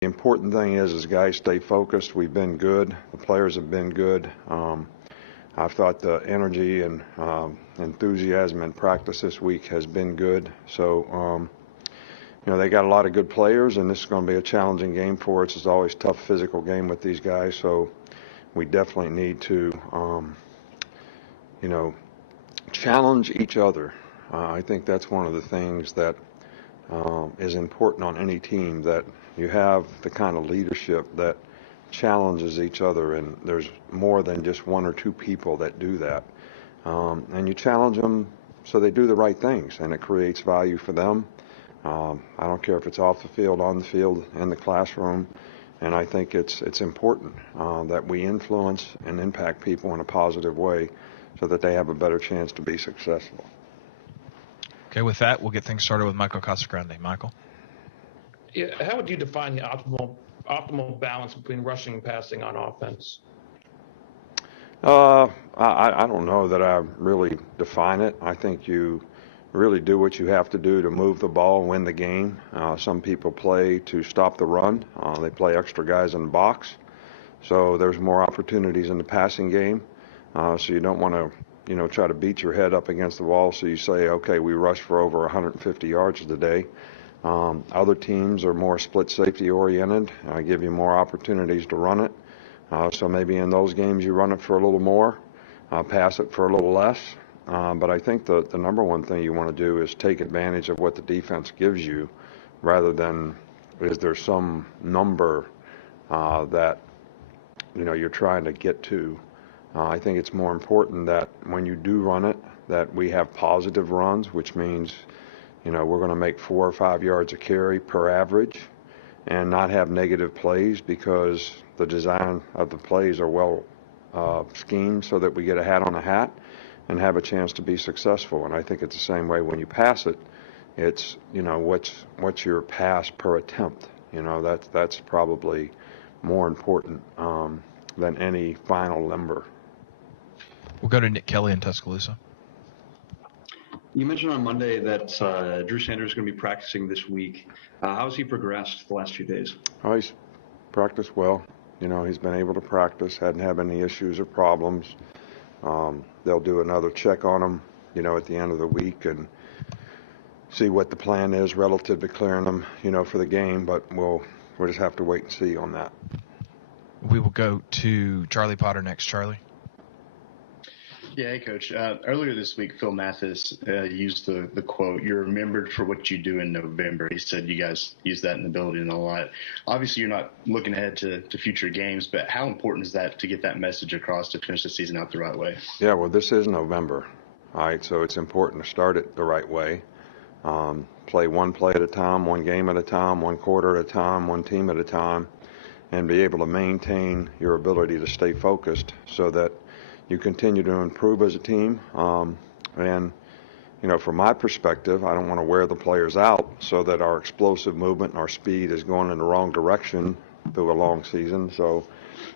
The important thing is guys stay focused. We've been good. The players have been good. I've thought the energy and enthusiasm in practice this week has been good. So, they got a lot of good players, and this is going to be a challenging game for us. It's always a tough physical game with these guys. So we definitely need to, challenge each other. I think that's one of the things that is important on any team, that you have the kind of leadership that challenges each other, and there's more than just one or two people that do that. And you challenge them so they do the right things, and it creates value for them. I don't care if it's off the field, on the field, in the classroom, and I think it's important that we influence and impact people in a positive way so that they have a better chance to be successful. Okay, with that, we'll get things started with Michael Casagrande. Michael? Yeah, how would you define the optimal balance between rushing and passing on offense? I don't know that I really define it. I think you really do what you have to do to move the ball and win the game. Some people play to stop the run. They play extra guys in the box. So there's more opportunities in the passing game. So you don't want to, try to beat your head up against the wall. So you say, okay, we rushed for over 150 yards today. Other teams are more split safety oriented, give you more opportunities to run it. So maybe in those games you run it for a little more, pass it for a little less. But I think the number one thing you want to do is take advantage of what the defense gives you, rather than is there some number that you're trying to get to. I think it's more important that when you do run it, that we have positive runs, which means we're going to make 4 or 5 yards a carry per average, and not have negative plays, because the design of the plays are well schemed so that we get a hat on a hat and have a chance to be successful. And I think it's the same way when you pass it. It's what's your pass per attempt. That's probably more important than any final number. We'll go to Nick Kelly in Tuscaloosa. You mentioned on Monday that Drew Sanders is going to be practicing this week. How has he progressed the last few days? Oh, he's practiced well. He's been able to practice, hadn't had any issues or problems. They'll do another check on him, at the end of the week, and see what the plan is relative to clearing him, for the game. But we'll just have to wait and see on that. We will go to Charlie Potter next. Charlie? Yeah, hey, Coach. Earlier this week, Phil Mathis used the quote, "You're remembered for what you do in November." He said you guys use that in the building a lot. Obviously, you're not looking ahead to future games, but how important is that to get that message across to finish the season out the right way? Yeah, well, this is November, all right, so it's important to start it the right way. Play one play at a time, one game at a time, one quarter at a time, one team at a time, and be able to maintain your ability to stay focused so that you continue to improve as a team. And, from my perspective, I don't want to wear the players out so that our explosive movement and our speed is going in the wrong direction through a long season. So,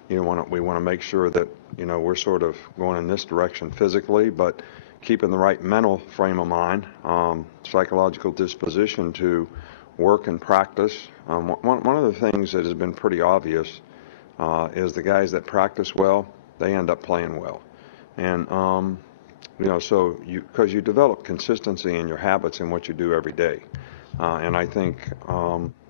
we want to make sure that, we're sort of going in this direction physically, but keeping the right mental frame of mind, psychological disposition to work and practice. One of the things that has been pretty obvious is the guys that practice well, they end up playing well. And, so because you develop consistency in your habits in what you do every day. And I think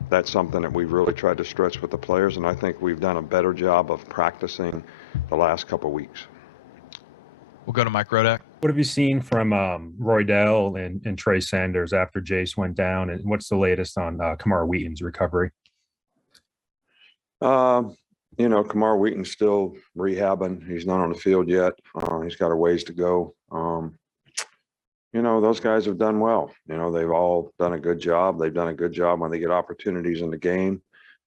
that's something that we've really tried to stretch with the players, and I think we've done a better job of practicing the last couple of weeks. We'll go to Mike Rodak. What have you seen from Roydell and Trey Sanders after Jace went down, and what's the latest on Camar Wheaton's recovery? Camar Wheaton's still rehabbing. He's not on the field yet. He's got a ways to go. Those guys have done well. They've all done a good job. They've done a good job when they get opportunities in the game.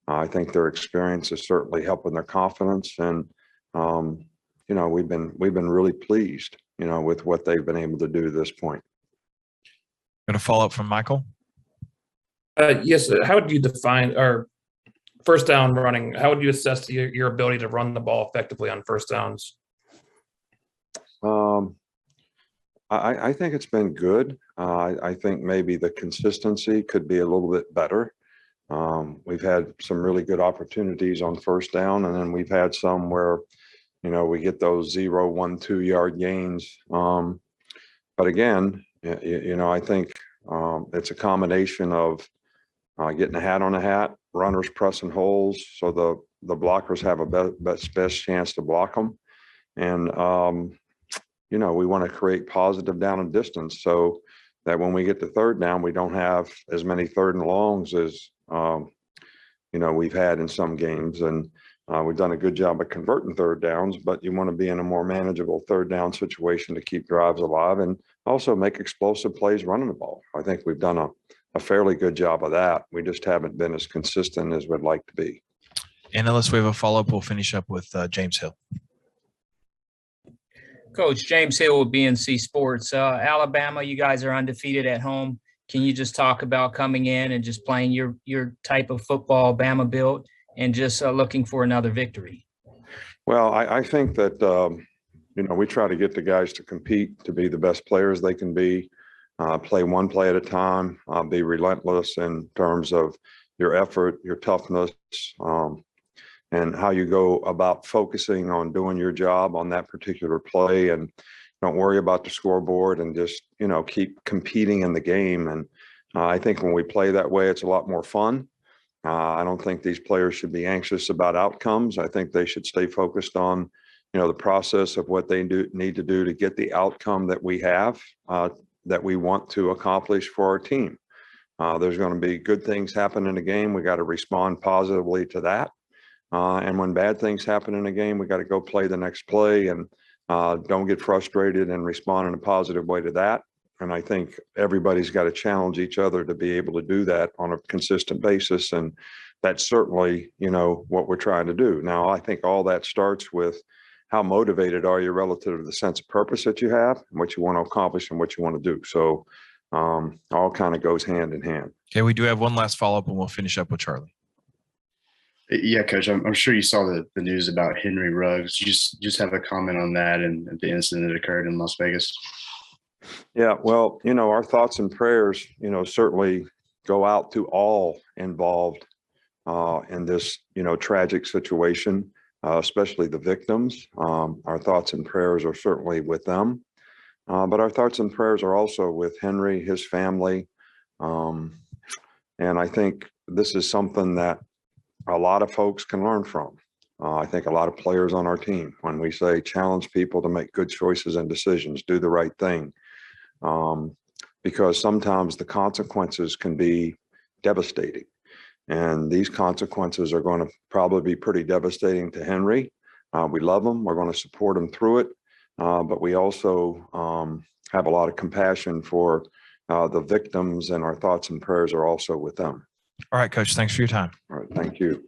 I think their experience is certainly helping their confidence. And, we've been really pleased, with what they've been able to do to this point. Going to follow up from Michael? Yes. How would you define or first down running? How would you assess your ability to run the ball effectively on first downs? I think it's been good. I think maybe the consistency could be a little bit better. We've had some really good opportunities on first down, and then we've had some where, we get those 0, 1, 2-yard gains. But again, I think it's a combination of getting a hat on a hat, runners pressing holes, so the blockers have a best chance to block them. And, we want to create positive down and distance so that when we get to third down, we don't have as many third and longs as, we've had in some games. And we've done a good job of converting third downs, but you want to be in a more manageable third down situation to keep drives alive and also make explosive plays running the ball. I think we've done a fairly good job of that. We just haven't been as consistent as we'd like to be. And unless we have a follow-up, we'll finish up with James Hill. Coach, James Hill with BNC Sports. Alabama, you guys are undefeated at home. Can you just talk about coming in and just playing your type of football Bama built and just looking for another victory? Well, I think that, we try to get the guys to compete, to be the best players they can be, play one play at a time, be relentless in terms of your effort, your toughness, and how you go about focusing on doing your job on that particular play, and don't worry about the scoreboard and just, keep competing in the game. And I think when we play that way, it's a lot more fun. I don't think these players should be anxious about outcomes. I think they should stay focused on, the process of what they need to do to get the outcome that we have, that we want to accomplish for our team. There's going to be good things happen in the game. We got to respond positively to that. And when bad things happen in a game, we got to go play the next play and don't get frustrated and respond in a positive way to that. And I think everybody's got to challenge each other to be able to do that on a consistent basis. And that's certainly, what we're trying to do. Now, I think all that starts with how motivated are you relative to the sense of purpose that you have, and what you want to accomplish and what you want to do. So all kind of goes hand in hand. Okay, we do have one last follow-up, and we'll finish up with Charlie. Yeah, Coach, I'm sure you saw the news about Henry Ruggs. Just have a comment on that and the incident that occurred in Las Vegas. Yeah, well, our thoughts and prayers, certainly go out to all involved in this, tragic situation, especially the victims. Our thoughts and prayers are certainly with them, but our thoughts and prayers are also with Henry, his family. And I think this is something that a lot of folks can learn from. I think a lot of players on our team, when we say challenge people to make good choices and decisions, do the right thing, because sometimes the consequences can be devastating. And these consequences are going to probably be pretty devastating to Henry. We love him. We're going to support him through it. But we also have a lot of compassion for the victims, and our thoughts and prayers are also with them. All right, Coach, thanks for your time. All right, thank you.